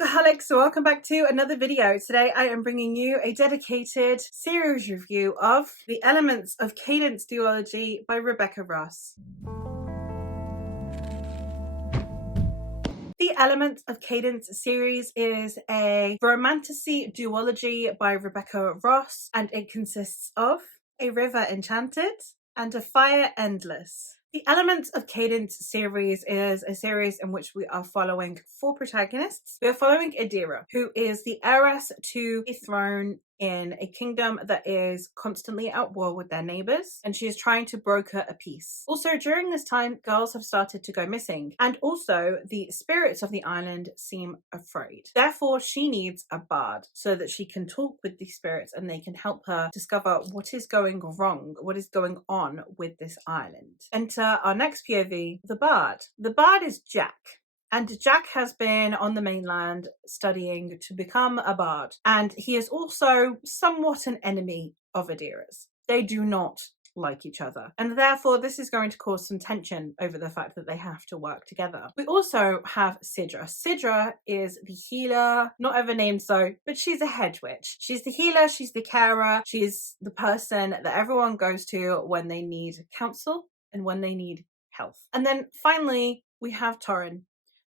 Bookaholics, so welcome back to another video. Today I am bringing you a dedicated series review of The Elements of Cadence duology by Rebecca Ross. The Elements of Cadence series is a romantasy duology by Rebecca Ross, and it consists of A River Enchanted and A Fire Endless. The Elements of Cadence series is a series in which we are following four protagonists. We are following Adira, who is the heiress to a throne in a kingdom that is constantly at war with their neighbors, and she is trying to broker a peace. Also, during this time, girls have started to go missing, and also the spirits of the island seem afraid. Therefore, she needs a bard so that she can talk with these spirits and they can help her discover what is going wrong, what is going on with this island. Enter our next POV, the bard. The bard is Jack. And Jack has been on the mainland studying to become a bard. And he is also somewhat an enemy of Adira's. They do not like each other. And therefore, this is going to cause some tension over the fact that they have to work together. We also have Sidra. Sidra is the healer, not ever named so, but she's a head witch. She's the healer, she's the carer, she's the person that everyone goes to when they need counsel and when they need health. And then finally, we have Torrin.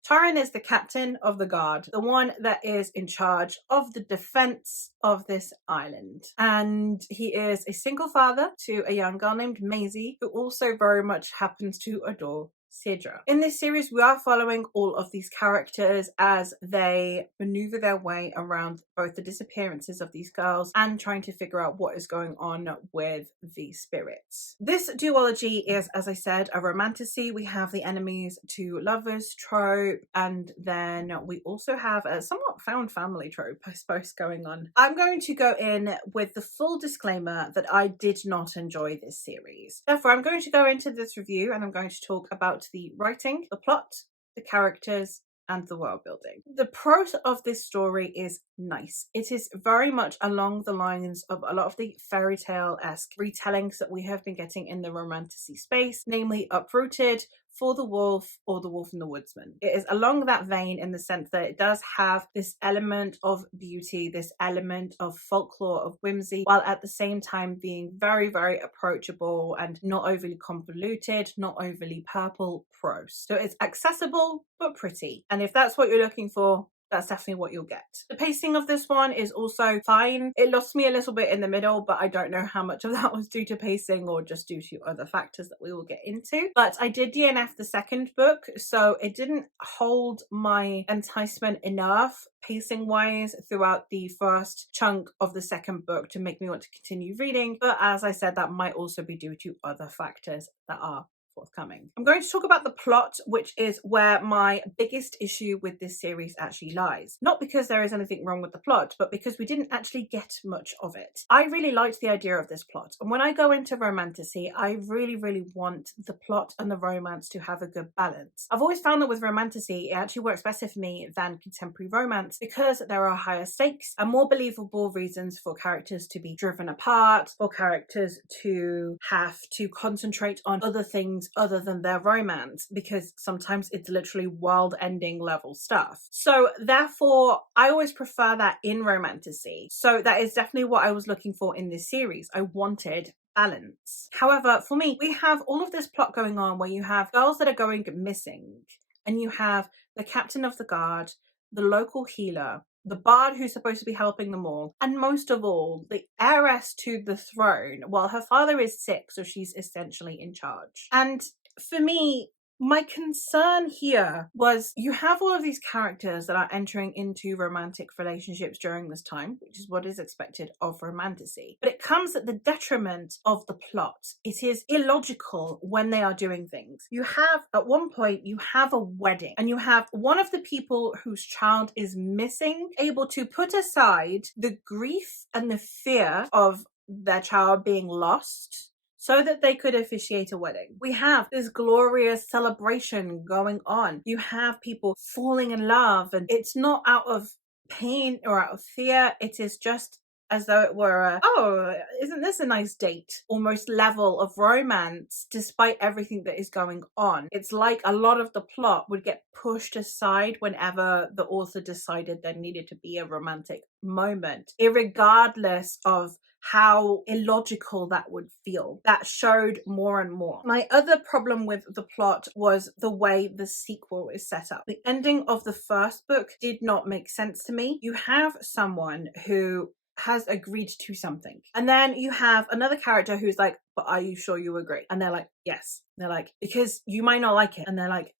Torrin is the captain of the guard, the one that is in charge of the defense of this island. And he is a single father to a young girl named Maisie, who also very much happens to adore Sidra. In this series, we are following all of these characters as they maneuver their way around both the disappearances of these girls and trying to figure out what is going on with the spirits. This duology is, as I said, a romantasy. We have the enemies to lovers trope, and then we also have a somewhat found family trope, I suppose, going on. I'm going to go in with the full disclaimer that I did not enjoy this series. Therefore, I'm going to go into this review and I'm going to talk about the writing, the plot, the characters, and the world building. The prose of this story is nice. It is very much along the lines of a lot of the fairy tale-esque retellings that we have been getting in the romantasy space, namely Uprooted, For the Wolf, or The Wolf and the Woodsman. It is along that vein in the sense that it does have this element of beauty, this element of folklore, of whimsy, while at the same time being very, very approachable and not overly convoluted, not overly purple prose. So it's accessible but pretty. And if that's what you're looking for, that's definitely what you'll get. The pacing of this one is also fine. It lost me a little bit in the middle, but I don't know how much of that was due to pacing or just due to other factors that we will get into. But I did DNF the second book, so it didn't hold my enticement enough pacing wise throughout the first chunk of the second book to make me want to continue reading. But as I said, that might also be due to other factors that are forthcoming. I'm going to talk about the plot, which is where my biggest issue with this series actually lies. Not because there is anything wrong with the plot, but because we didn't actually get much of it. I really liked the idea of this plot, and when I go into romantasy, I really want the plot and the romance to have a good balance. I've always found that with romantasy, it actually works better for me than contemporary romance because there are higher stakes and more believable reasons for characters to be driven apart, for characters to have to concentrate on other things other than their romance, because sometimes it's literally world-ending level stuff. So therefore, I always prefer that in romantasy. So that is definitely what I was looking for in this series. I wanted balance. However, for me, we have all of this plot going on where you have girls that are going missing, and you have the captain of the guard, the local healer, the bard who's supposed to be helping them all, and most of all, the heiress to the throne, while her father is sick, so she's essentially in charge. And for me, my concern here was you have all of these characters that are entering into romantic relationships during this time, which is what is expected of romantasy. But it comes at the detriment of the plot. It is illogical when they are doing things. You have, at one point, you have a wedding, and you have one of the people whose child is missing able to put aside the grief and the fear of their child being lost so that they could officiate a wedding. We have this glorious celebration going on. You have people falling in love, and it's not out of pain or out of fear. It is just as though it were oh, isn't this a nice date? Almost level of romance, despite everything that is going on. It's like a lot of the plot would get pushed aside whenever the author decided there needed to be a romantic moment, irregardless of how illogical that would feel. That showed more and more. My other problem with the plot was the way the sequel is set up. The ending of the first book did not make sense to me. You have someone who has agreed to something, and then you have another character who's like, but are you sure you agree? And they're like, yes. And they're like, because you might not like it. And they're like,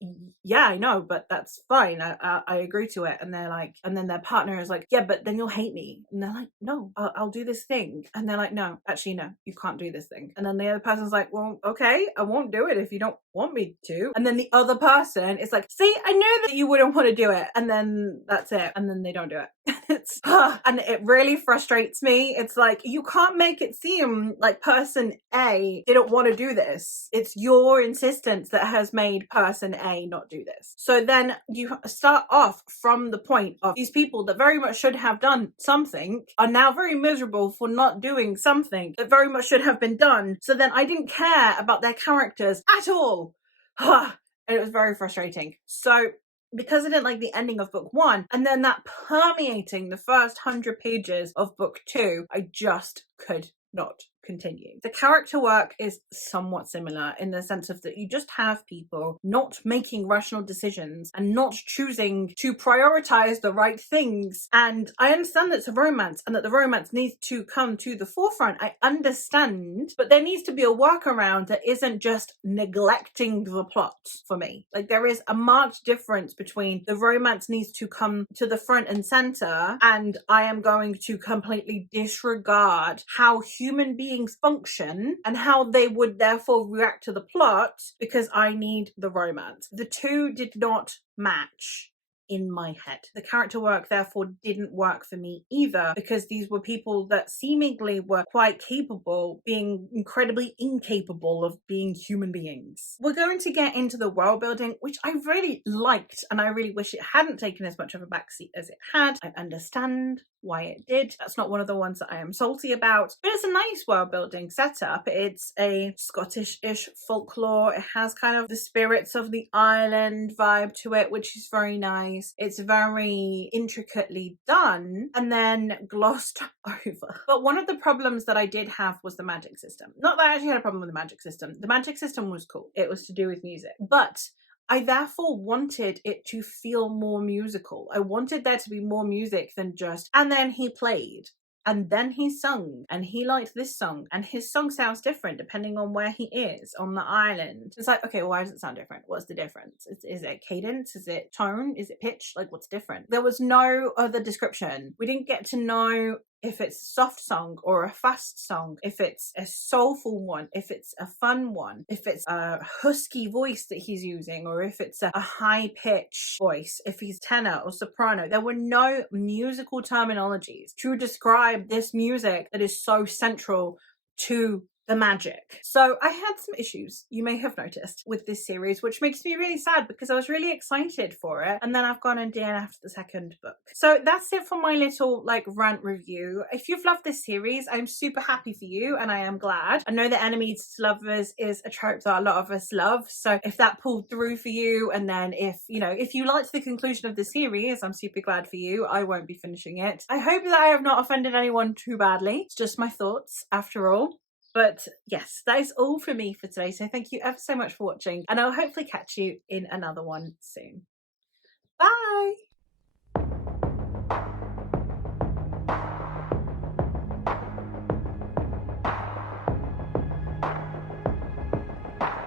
yeah, I know, but that's fine. I agree to it. And they're like, and then their partner is like, yeah, but then you'll hate me. And they're like, no, I'll do this thing. And they're like, no, actually, no, you can't do this thing. And then the other person's like, well, okay, I won't do it if you don't want me to. And then the other person is like, see, I knew that you wouldn't want to do it. And then that's it. And then they don't do it. It's and it really frustrates me. It's like, you can't make it seem like person A didn't want to do this. It's your insistence that has made person A not do this. So then you start off from the point of these people that very much should have done something are now very miserable for not doing something that very much should have been done. So then I didn't care about their characters at all. And it was very frustrating. So because I didn't like the ending of book 1, and then that permeating the first 100 pages of book 2, I just could not continue. The character work is somewhat similar in the sense of that you just have people not making rational decisions and not choosing to prioritize the right things. And I understand that it's a romance and that the romance needs to come to the forefront. I understand, but there needs to be a workaround that isn't just neglecting the plot for me. Like, there is a marked difference between the romance needs to come to the front and center and I am going to completely disregard how human beings function and how they would therefore react to the plot because I need the romance. The two did not match in my head. The character work therefore didn't work for me either, because these were people that seemingly were quite capable, being incredibly incapable of being human beings. We're going to get into the world building, which I really liked, and I really wish it hadn't taken as much of a backseat as it had. I understand why it did. That's not one of the ones that I am salty about, but it's a nice world building setup. It's a Scottish-ish folklore. It has kind of the spirits of the island vibe to it, which is very nice. It's very intricately done and then glossed over. But one of the problems that I did have was the magic system. Not that I actually had a problem with the magic system. The magic system was cool. It was to do with music. But I therefore wanted it to feel more musical. I wanted there to be more music than just, and then he played. And then he sung, and he liked this song, and his song sounds different depending on where he is on the island. It's like, okay, well, why does it sound different? What's the difference? Is it cadence? Is it tone? Is it pitch? Like, what's different? There was no other description. We didn't get to know if it's a soft song or a fast song, if it's a soulful one, if it's a fun one, if it's a husky voice that he's using, or if it's a high pitch voice, if he's tenor or soprano. There were no musical terminologies to describe this music that is so central to the magic. So I had some issues, you may have noticed, with this series, which makes me really sad because I was really excited for it, and then I've gone and DNF'd the second book. So that's it for my little rant review. If you've loved this series, I'm super happy for you, and I am glad. I know that enemies to lovers is a trope that a lot of us love, so if that pulled through for you, and then if you liked the conclusion of the series, I'm super glad for you. I won't be finishing it. I hope that I have not offended anyone too badly. It's just my thoughts after all. But yes, that is all for me for today. So thank you ever so much for watching, and I'll hopefully catch you in another one soon. Bye!